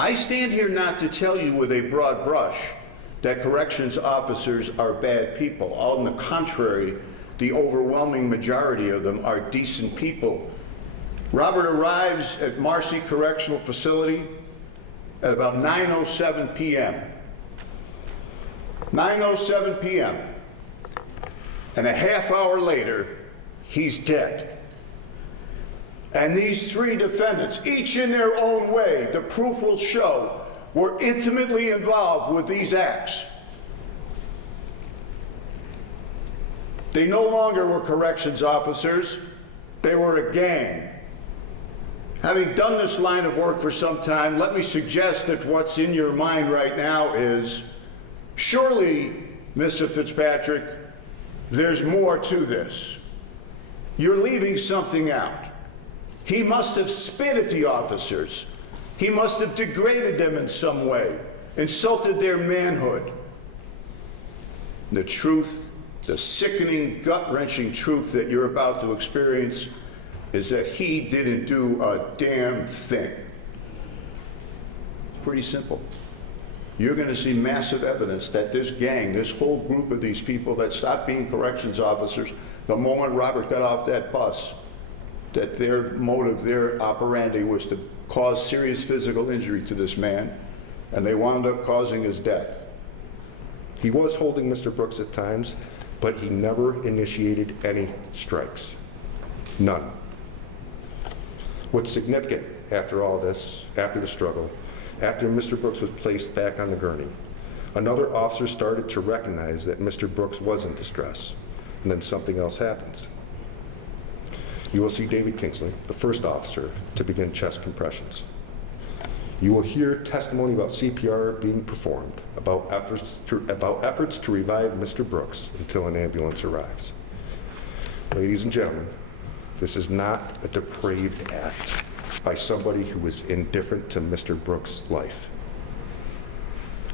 I stand here not to tell you with a broad brush that corrections officers are bad people. On the contrary, the overwhelming majority of them are decent people. Robert arrives at Marcy Correctional Facility at about 9:07 p.m. 9:07 p.m. And a half hour later, he's dead. And these three defendants, each in their own way, the proof will show, were intimately involved with these acts. They no longer were corrections officers, they were a gang. Having done this line of work for some time, let me suggest that what's in your mind right now is, surely, Mr. Fitzpatrick, there's more to this. You're leaving something out. He must have spit at the officers. He must have degraded them in some way, insulted their manhood. The truth, the sickening, gut-wrenching truth that you're about to experience is that he didn't do a damn thing. It's pretty simple. You're going to see massive evidence that this gang, this whole group of these people that stopped being corrections officers the moment Robert got off that bus, that their motive, their operandi was to cause serious physical injury to this man, and they wound up causing his death. He was holding Mr. Brooks at times, but he never initiated any strikes. None. What's significant after all this, after the struggle, after Mr. Brooks was placed back on the gurney, another officer started to recognize that Mr. Brooks was in distress, and then something else happens. You will see David Kingsley, the first officer, to begin chest compressions. You will hear testimony about CPR being performed, about efforts to revive Mr. Brooks until an ambulance arrives. Ladies and gentlemen, this is not a depraved act by somebody who is indifferent to Mr. Brooks' life.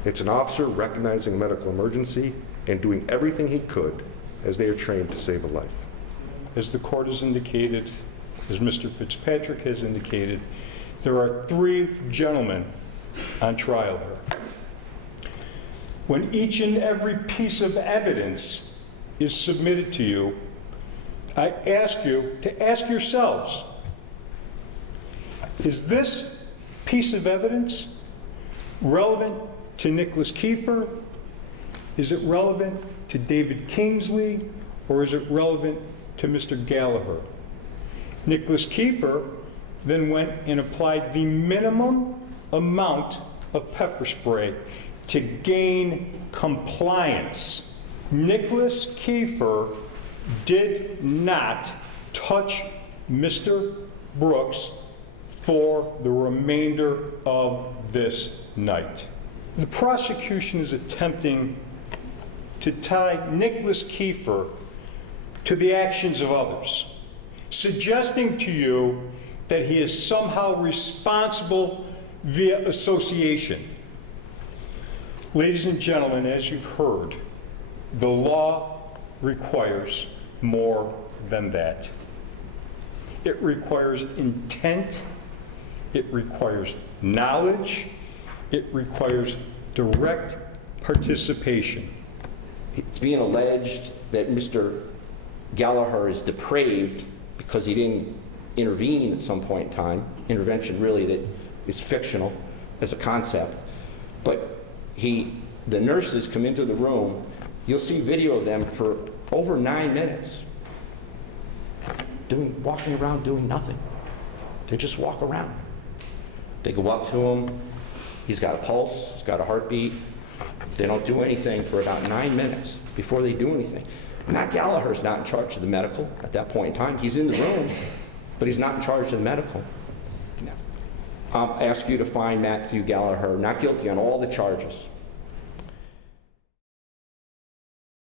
It's an officer recognizing a medical emergency and doing everything he could as they are trained to save a life. As the court has indicated, as Mr. Fitzpatrick has indicated, there are three gentlemen on trial here. When each and every piece of evidence is submitted to you, I ask you to ask yourselves, is this piece of evidence relevant to Nicholas Kieffer? Is it relevant to David Kingsley? Or is it relevant to Mr. Galliher? Nicholas Kieffer then went and applied the minimum amount of pepper spray to gain compliance. Nicholas Kieffer did not touch Mr. Brooks for the remainder of this night. The prosecution is attempting to tie Nicholas Kieffer to the actions of others, suggesting to you that he is somehow responsible via association. Ladies and gentlemen, as you've heard, the law requires more than that. It requires intent, it requires knowledge, it requires direct participation. It's being alleged that Mr. Galliher is depraved because he didn't intervene at some point in time. Intervention really that is fictional as a concept. But the nurses come into the room, you'll see video of them for over 9 minutes walking around doing nothing. They just walk around. They go up to him, he's got a pulse, he's got a heartbeat. They don't do anything for about 9 minutes before they do anything. Matt Galliher's not in charge of the medical at that point in time. He's in the room, but he's not in charge of the medical. No. I'll ask you to find Mathew Galliher not guilty on all the charges.